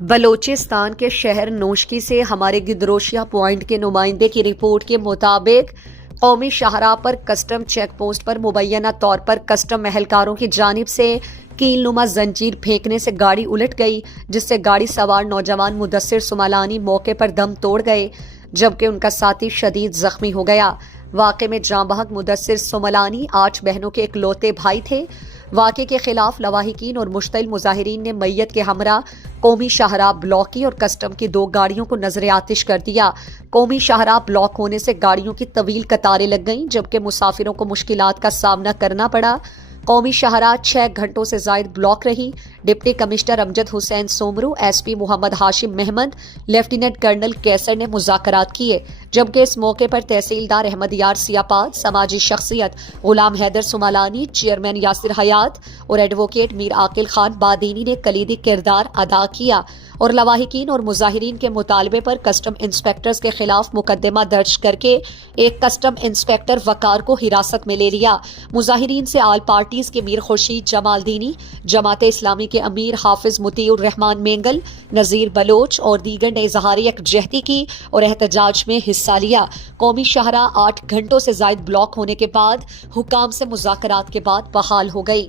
بلوچستان کے شہر نوشکی سے ہمارے گدروشیہ پوائنٹ کے نمائندے کی رپورٹ کے مطابق قومی شاہراہ پر کسٹم چیک پوسٹ پر مبینہ طور پر کسٹم اہلکاروں کی جانب سے کیل نما زنجیر پھینکنے سے گاڑی الٹ گئی، جس سے گاڑی سوار نوجوان مدثر سمالانی موقع پر دم توڑ گئے جبکہ ان کا ساتھی شدید زخمی ہو گیا۔ واقعے میں جاں بحق مدثر سمالانی 8 بہنوں کے اکلوتے بھائی تھے۔ واقعے کے خلاف لواحقین اور مشتعل مظاہرین نے میت کے ہمراہ قومی شاہراہ بلاک کی اور کسٹم کی 2 گاڑیوں کو نظر آتش کر دیا۔ قومی شاہراہ بلاک ہونے سے گاڑیوں کی طویل قطاریں لگ گئیں جبکہ مسافروں کو مشکلات کا سامنا کرنا پڑا۔ قومی شاہراہ 6 گھنٹوں سے زائد بلاک رہی۔ ڈپٹی کمشنر امجد حسین سومرو، ایس پی محمد ہاشم محمد، لیفٹیننٹ کرنل کیسر نے مذاکرات کیے، جبکہ اس موقع پر تحصیلدار احمد یار سیاپاد، سماجی شخصیت غلام حیدر سمالانی، چیئرمین یاسر حیات اور ایڈوکیٹ میر عاقل خان بادینی نے کلیدی کردار ادا کیا اور لواحقین اور مظاہرین کے مطالبے پر کسٹم انسپیکٹرز کے خلاف مقدمہ درج کر کے ایک کسٹم انسپیکٹر وقار کو حراست میں لے لیا۔ مظاہرین سے آل پارٹیز کے میر خورشید جمال دینی، جماعت اسلامی کے امیر حافظ مطیع الرحمان مینگل، نذیر بلوچ اور دیگر نے اظہار یکجہتی کی اور احتجاج میں حصہ لیا۔ قومی شاہراہ 8 گھنٹوں سے زائد بلاک ہونے کے بعد حکام سے مذاکرات کے بعد بحال ہو گئی۔